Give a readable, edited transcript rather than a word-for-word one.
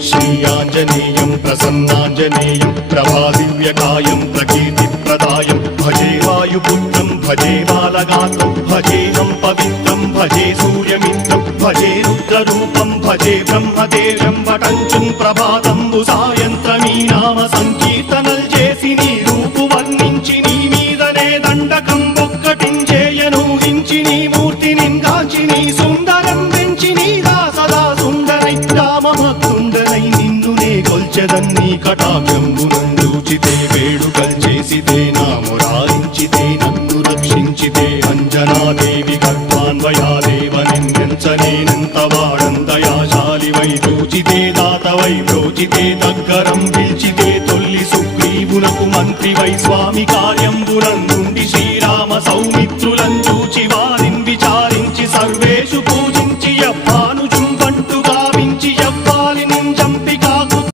श्रीयाञ्जनेयं प्रसन्नाञ्जनेयं प्रभादिव्यकायं प्रकीर्तिप्रदायं भजे वायुपुत्रं भजे बालगात्रं भजेऽहं पवित्रं भजे सूर्यमित्रं भजे रुद्ररूपं भजे ब्रह्मदेवं वटञ्चं प्रभाతంబు సాయంత్రమీ నామ సంకీర్తనల్ చేసి నీ రూపు వర్ణించి నీ మీదనే దండకం ఒక్కటించేయను హించి నీ మూర్తిని గాంచి నీ సుందరం పెంచి నీ సదా సుందరై రామభక్తుండనై నిన్నునే కొల్చెదన్ని కటాక్షంబునందూచితే వేడుకల్ చేసితే నా మురారించితే నన్ను రక్షించితే అంజనాదేవి గర్భాన్వయాదేవనెంచనేనంత వాడంతయాశాలివై చూచితే దాతవై బ్రోచితే దగ్గరం పిలిచితే తొల్లి సుగ్రీవునకు మంత్రివై స్వామి కార్యంబునందు